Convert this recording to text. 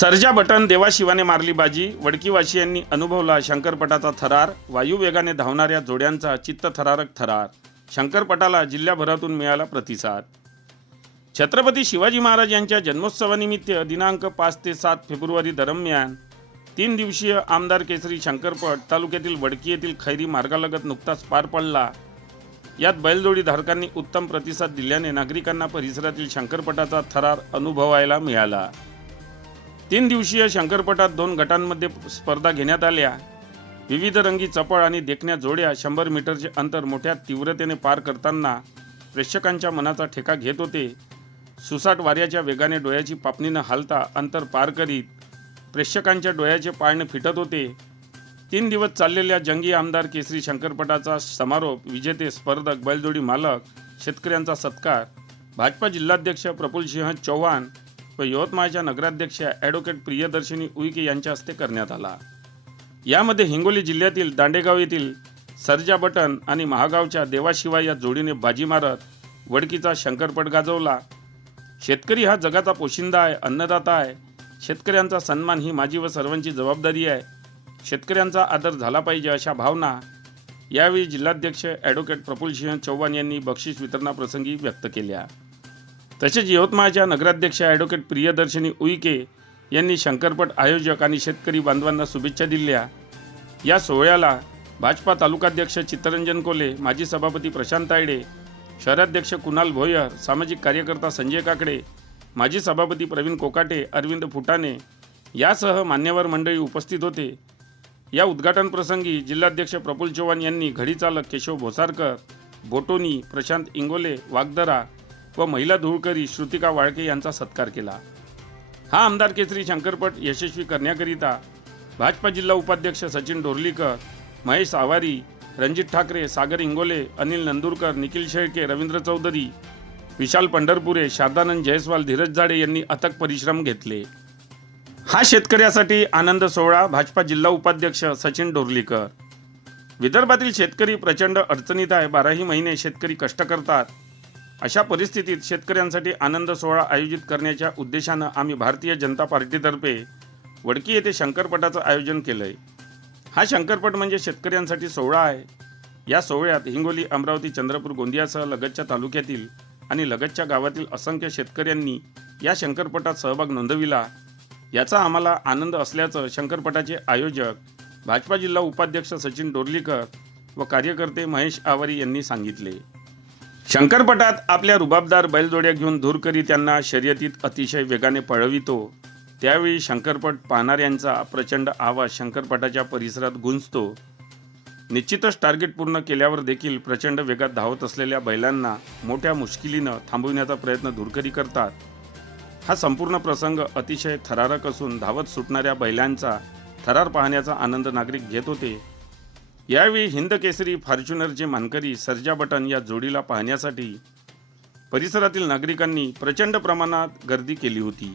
Sarja button देवाशिवाने मारली बाजी. वडकीवासियांनी अनुभवला शंकरपटाचा थरार. वायुवेगाने धावणाऱ्या जोड्यांचा चित्तथरारक थरार. शंकरपटाला जिल्ह्याभरातून मिळाला प्रतिसाद. छत्रपती शिवाजी महाराज यांच्या जन्मोत्सवानिमित्त दिनांक पाच ते सात फेब्रुवारी दरम्यान तीन दिवसीय आमदार केसरी शंकरपट तालुक्यातील वडकी येथील खैरी मार्गालगत नुकताच पार पडला. यात बैलजोडी धारकांनी उत्तम प्रतिसाद दिल्याने नागरिकांना परिसरातील शंकरपटाचा थरार अनुभवायला मिळाला. तीन दिवसीय शंकरपटात दोन गटांमध्ये स्पर्धा घेण्यात आल्या. विविध रंगी चपळ आणि देखण्या जोड्या शंभर मीटरचे अंतर मोठ्या तीव्रतेने पार करताना प्रेक्षकांच्या मनाचा ठेका घेत होते. सुसाट वाऱ्याच्या वेगाने डोळ्याची पापणी न हालता अंतर पार करीत प्रेक्षकांच्या डोळ्याचे पाळणे फिटत होते. तीन दिवस चाललेल्या जंगी आमदार केसरी शंकरपटाचा समारोप विजेते स्पर्धक बैलजोडी मालक शेतकऱ्यांचा सत्कार भाजपा जिल्हाध्यक्ष प्रफुल्लसिंह चौहान व यवतमाळच्या नगराध्यक्ष ॲडव्होकेट प्रियदर्शिनी उईके यांच्या हस्ते करण्यात आला. यामध्ये हिंगोली जिल्ह्यातील दांडेगाव येथील सर्जा बटन आणि महागावच्या देवाशिवाय या जोडीने बाजी मारत वडकीचा शंकरपट गाजवला. शेतकरी हा जगाचा पोशिंदा आहे अन्नदाता आहे. शेतकऱ्यांचा सन्मान ही माझी व सर्वांची जबाबदारी आहे. शेतकऱ्यांचा आदर झाला पाहिजे अशा भावना यावेळी जिल्हाध्यक्ष ॲडव्होकेट प्रफुल्लसिंह चव्हाण यांनी बक्षीस वितरणाप्रसंगी व्यक्त केल्या. तसेच यवतमाळच्या नगराध्यक्ष ॲडव्होकेट प्रियदर्शनी उईके यांनी शंकरपट आयोजक आणि शेतकरी बांधवांना शुभेच्छा दिल्या. या सोहळ्याला भाजपा तालुकाध्यक्ष चित्तरंजन कोले माजी सभापती प्रशांत तायडे शहराध्यक्ष कुणाल भोयर सामाजिक कार्यकर्ता संजय काकडे माजी सभापती प्रवीण कोकाटे अरविंद फुटाणे यासह मान्यवर मंडळी उपस्थित होते. या उद्घाटन प्रसंगी जिल्हाध्यक्ष प्रफुल्ल चव्हाण यांनी घडीचालक केशव भोसारकर बोटोनी प्रशांत इंगोले वागदरा व महिला धुळकरी श्रुतिका वाळके यांचा सत्कार केला. हा आमदार केसरी शंकरपट यशस्वी करण्याकरिता भाजपा जिल्हा उपाध्यक्ष सचिन डोरलीकर महेश आवारी रणजित ठाकरे सागर इंगोले अनिल नंदुरकर निखिल शेळके रवींद्र चौधरी विशाल पंढरपुरे शारदानंद जयस्वाल धीरज जाडे यांनी अथक परिश्रम घेतले. हा शेतकऱ्यासाठी आनंद सोहळा भाजपा जिल्हा उपाध्यक्ष सचिन डोरलीकर. विदर्भातील शेतकरी प्रचंड अडचणीत आहे. बाराही महिने शेतकरी कष्ट करतात. अशा परिस्थितीत शेतकऱ्यांसाठी आनंद सोहळा आयोजित करण्याच्या उद्देशानं आम्ही भारतीय जनता पार्टीतर्फे वडकी येथे शंकरपटाचं आयोजन केलं आहे हा शंकरपट म्हणजे शेतकऱ्यांसाठी सोहळा आहे. या सोहळ्यात हिंगोली अमरावती चंद्रपूर गोंदियासह लगतच्या तालुक्यातील आणि लगतच्या गावातील असंख्य शेतकऱ्यांनी या शंकरपटात सहभाग नोंदविला. याचा आम्हाला आनंद असल्याचं शंकरपटाचे आयोजक भाजपा जिल्हा उपाध्यक्ष सचिन डोरलीकर व कार्यकर्ते महेश आवारी यांनी सांगितले. शंकरपटात आपल्या रुबाबदार बैलजोड्या घेऊन धूरकरी त्यांना शर्यतीत अतिशय वेगाने पळवितो. त्यावेळी शंकरपट पाहणाऱ्यांचा प्रचंड आवाज शंकरपटाच्या परिसरात गुंजतो. निश्चितच टार्गेट पूर्ण केल्यावर देखील प्रचंड वेगात धावत असलेल्या बैलांना मोठ्या मुश्किलीनं थांबविण्याचा प्रयत्न धुरकरी करतात. हा संपूर्ण प्रसंग अतिशय थरारक असून धावत सुटणाऱ्या बैलांचा थरार पाहण्याचा आनंद नागरिक घेत होते. यावेळी हिंद केसरी फॉर्च्युनरचे मानकरी सर्जा बटन या जोडीला पाहण्यासाठी परिसरातील नागरिकांनी प्रचंड प्रमाणात गर्दी केली होती.